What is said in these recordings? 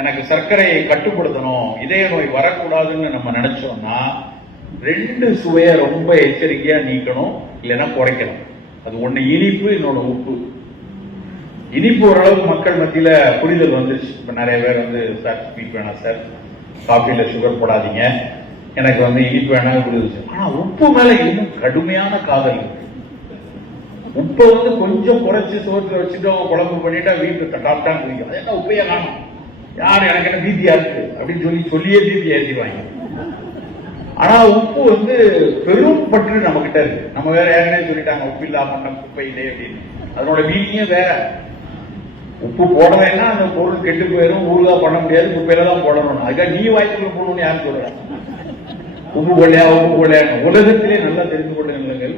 எனக்கு சர்க்கரையை கட்டுப்படுத்தணும், இதய நோய் வரக்கூடாதுன்னு நம்ம நினைச்சோம்னா 2 சுவையை ரொம்ப எச்சரிக்கையா நீக்கணும், இல்லைன்னா குறைக்கணும். அது ஒண்ணு இனிப்பு, இன்னொன்னு உப்பு. இனிப்பு ஓரளவுக்கு மக்கள் மத்தியில புரிதல் வந்துருச்சு. இப்ப நிறைய பேர் சார் ஸ்வீட் வேணாம் சார், காஃபில சுகர் போடாதீங்க, எனக்கு இனிப்பு வேணாம் புரிஞ்சிச்சு. ஆனா உப்பு மேல இன்னும் கடுமையான காதல் இருக்கு. உப்பை கொஞ்சம் குறைச்சு சோத்துல வச்சுட்டு குழம்பு பண்ணிட்டா வீட்டு டாப்டான் குடிக்கும். அது என்ன உப்பையா காணும், யார் எனக்கு என்ன பீதியா இருக்கு அப்படின்னு சொல்லியே பீதி ஏற்றிடுவாங்க. ஆனா உப்பு பெரும் பற்று நம்ம கிட்ட இருக்கு. நம்ம வேற யாருன்னே சொல்லிட்டாங்க உப்பு இல்லாம குப்பை இல்லை அப்படின்னு. அதனோட மீனிங்கே வேற. உப்பு போடலைன்னா அந்த பொருள் கெட்டு போயிடும், ஊறுகாய் பண்ண முடியாது, குப்பையில தான் போடணும். அதுக்காக நீ வாய்ப்புல போடணும்னு யாரும் சொல்ற? உப்பு போடலையா உப்பு போடலையா? உலகத்திலே நல்லா தெரிந்து கொள்ளுங்கள்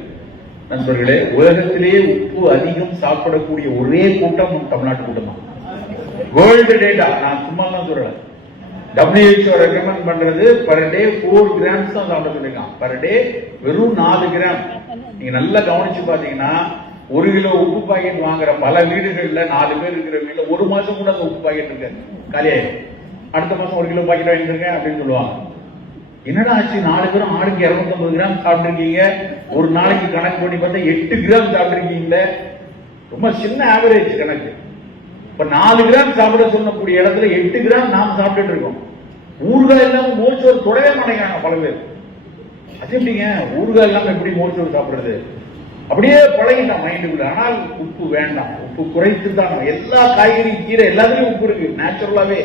நண்பர்களே, உலகத்திலேயே உப்பு அதிகம் சாப்பிடக்கூடிய ஒரே கூட்டம் தமிழ்நாட்டு கூட்டம் தான். வேர்ல்டு டேட்டா, நான் சும்மா தான் சொல்றேன். WHO ரெக்கமெண்ட் பண்றது பர் டே 4 கிராம்ஸ் தான் சாப்பிட சொல்லிருக்கான். பர் டே வெறும் 4 கிராம். நீங்க நல்லா கவனிச்சு பாத்தீங்கன்னா 1 கிலோ உப்பு பாக்கெட் வாங்குற பல வீடுகள்ல 4 பேர் இருக்கிற வீட்டுல 1 மாசம் கூட அந்த உப்பு பாக்கெட் இருக்கு, காலியாயிரு. அடுத்த மாசம் 1 கிலோ பாக்கெட் வாங்கிருக்கேன் அப்படின்னு சொல்லுவாங்க. என்னடா ஆச்சு, 4 பேரும் ஆளுக்கு 250 கிராம் சாப்பிட்டுருக்கீங்க, ஒரு நாளைக்கு கணக்கு பண்ணி பார்த்தா 8 கிராம் சாப்பிட்டுருக்கீங்களே. ரொம்ப சின்ன ஆவரேஜ் கணக்கு. இப்ப 4 கிராம் சாப்பிட சொல்லக்கூடிய இடத்துல 8 கிராம் நாம் சாப்பிட்டு இருக்கோம். ஊறுகாய் இல்லாம மோர்ச்சோறு தொடவே மாட்டேங்கிறாங்க பல பேர். அது எப்படிங்க ஊறுகாய் இல்லாம எப்படி மோர்ச்சோறு சாப்பிடுறது? அப்படியே பழகிட்டான் மைண்டுக்குள்ள. ஆனால் உப்பு வேண்டாம், உப்பு குறைத்து தான். எல்லா காய்கறி கீரை எல்லாத்துலயும் உப்பு இருக்கு நேச்சுரலாவே.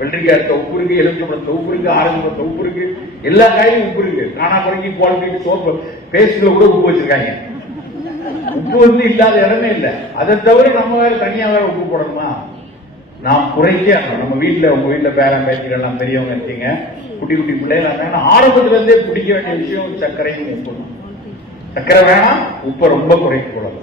வெள்ளரிக்காய் எடுத்த உப்பு இருக்கு, எலுமிச்சம்பழத்துல உப்பு இருக்கு, ஆரஞ்சு பழத்துல உப்பு இருக்கு, எல்லா காயும் உப்பு இருக்கு. காணா குறைக்கி குவாலிட்டி சோப்பு பேஸ்ட்ல கூட உப்பு வச்சிருக்காங்க. உப்பு இல்லாத இடமே இல்லை. அதை தவிர நம்ம வேற தனியா வேற உப்பு போடணுமா? நாம் குறைக்க. நம்ம வீட்டுல உங்க வீட்டுல பேரன் பேத்திகள் பெரியவங்க இருக்கீங்க, குட்டி குட்டி பிள்ளைகள், ஆரம்பத்துல இருந்தே பிடிக்க வேண்டிய விஷயம் சர்க்கரையும் உப்பு. சர்க்கரை வேணாம், உப்பை ரொம்ப குறைக்க கூடாது.